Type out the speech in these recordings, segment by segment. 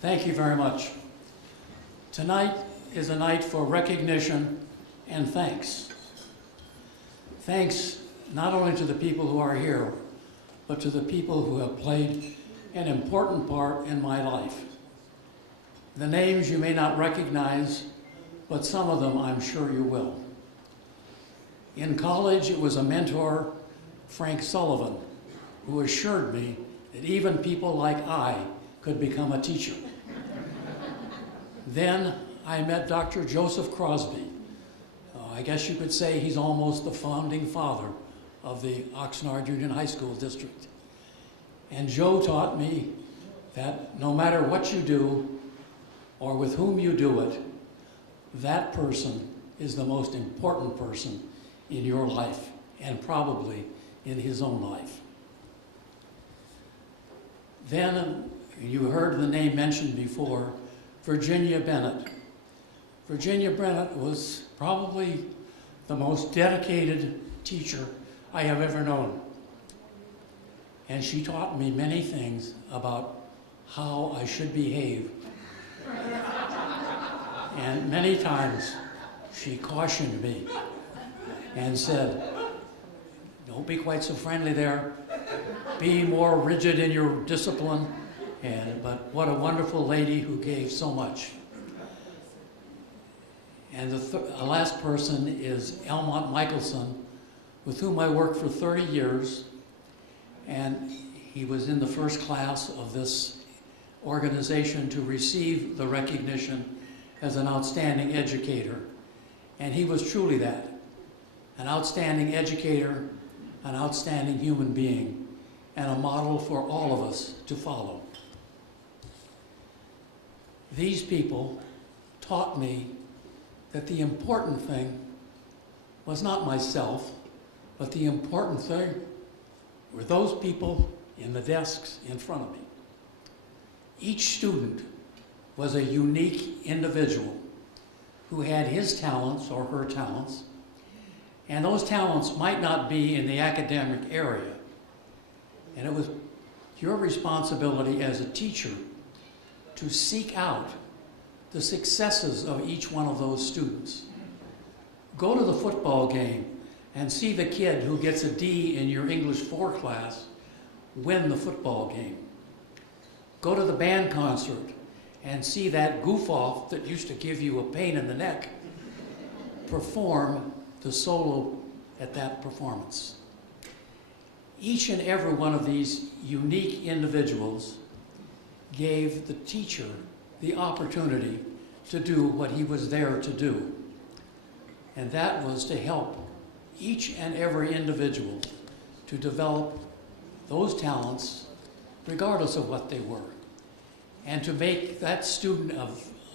Thank you very much. Tonight is a night for recognition and thanks. Thanks not only to the people who are here, but to the people who have played an important part in my life. The names you may not recognize, but some of them I'm sure you will. In college, it was a mentor, Frank Sullivan, who assured me that even people like I could become a teacher. Then I met Dr. Joseph Crosby. I guess you could say he's almost the founding father of the Oxnard Union High School District. And Joe taught me that no matter what you do or with whom you do it, that person is the most important person in your life and probably in his own life. Then you heard the name mentioned before, Virginia Bennett. Virginia Bennett was probably the most dedicated teacher I have ever known. And she taught me many things about how I should behave. And many times she cautioned me and said, don't be quite so friendly there. Be more rigid in your discipline. But what a wonderful lady who gave so much. And the last person is Elmont Michelson, with whom I worked for 30 years. And he was in the first class of this organization to receive the recognition as an outstanding educator. And he was truly that, an outstanding educator, an outstanding human being, and a model for all of us to follow. These people taught me that the important thing was not myself, but the important thing were those people in the desks in front of me. Each student was a unique individual who had his talents or her talents, and those talents might not be in the academic area. And it was your responsibility as a teacher to seek out the successes of each one of those students. Go to the football game and see the kid who gets a D in your English 4 class win the football game. Go to the band concert and see that goof-off that used to give you a pain in the neck perform the solo at that performance. Each and every one of these unique individuals gave the teacher the opportunity to do what he was there to do. And that was to help each and every individual to develop those talents, regardless of what they were, and to make that student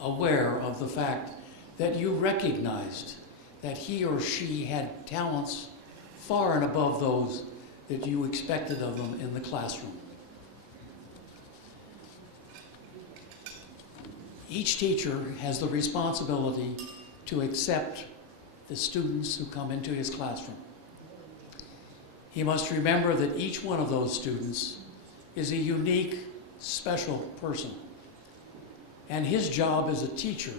aware of the fact that you recognized that he or she had talents far and above those that you expected of them in the classroom. Each teacher has the responsibility to accept the students who come into his classroom. He must remember that each one of those students is a unique, special person. And his job as a teacher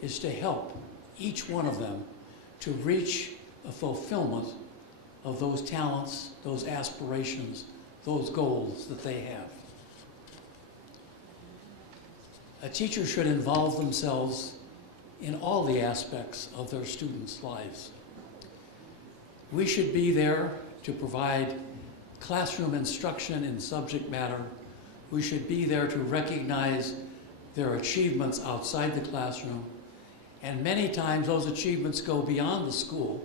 is to help each one of them to reach a fulfillment of those talents, those aspirations, those goals that they have. A teacher should involve themselves in all the aspects of their students' lives. We should be there to provide classroom instruction in subject matter. We should be there to recognize their achievements outside the classroom. And many times those achievements go beyond the school,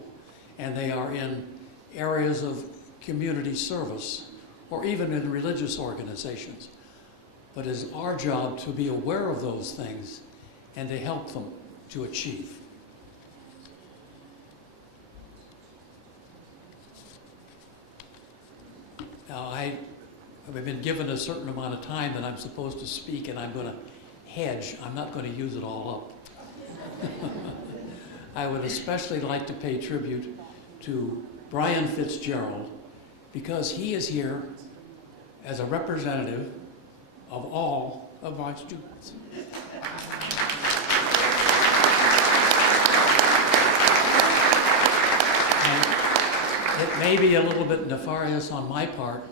and they are in areas of community service or even in religious organizations. But it's our job to be aware of those things and to help them to achieve. Now, I've been given a certain amount of time that I'm supposed to speak, and I'm going to hedge. I'm not going to use it all up. I would especially like to pay tribute to Brian Fitzgerald, because he is here as a representative of all of my students. And it may be a little bit nefarious on my part,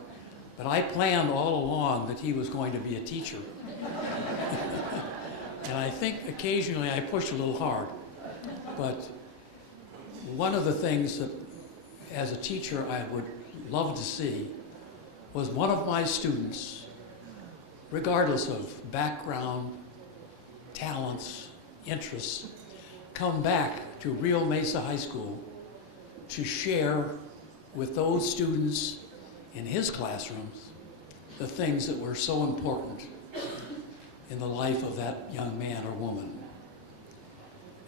but I planned all along that he was going to be a teacher. And I think occasionally I push a little hard, but one of the things that as a teacher I would love to see was one of my students, regardless of background, talents, interests, come back to Rio Mesa High School to share with those students in his classrooms the things that were so important in the life of that young man or woman.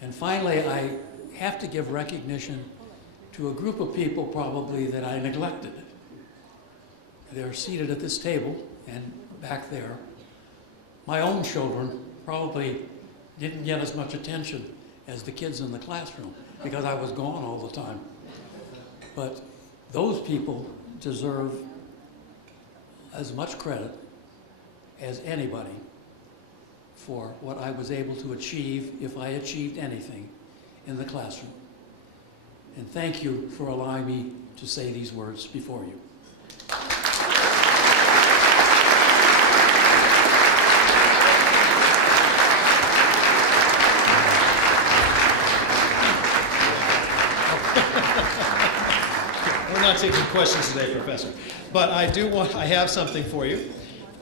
And finally, I have to give recognition to a group of people probably that I neglected. They're seated at this table and back there. My own children probably didn't get as much attention as the kids in the classroom because I was gone all the time. But those people deserve as much credit as anybody for what I was able to achieve, if I achieved anything, in the classroom. And thank you for allowing me to say these words before you. We're not taking questions today, Professor. But I have something for you.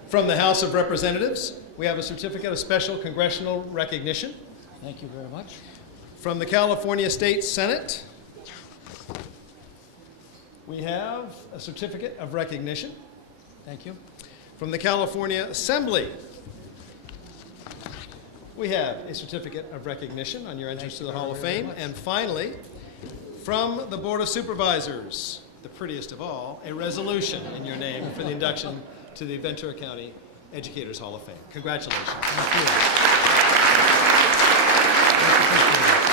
From the House of Representatives, we have a certificate of special congressional recognition. Thank you very much. From the California State Senate, we have a certificate of recognition. Thank you. From the California Assembly, we have a certificate of recognition on your entrance to the Hall of Fame. And finally, from the Board of Supervisors, the prettiest of all, a resolution in your name for the induction to the Ventura County Educators Hall of Fame. Congratulations. Thank you.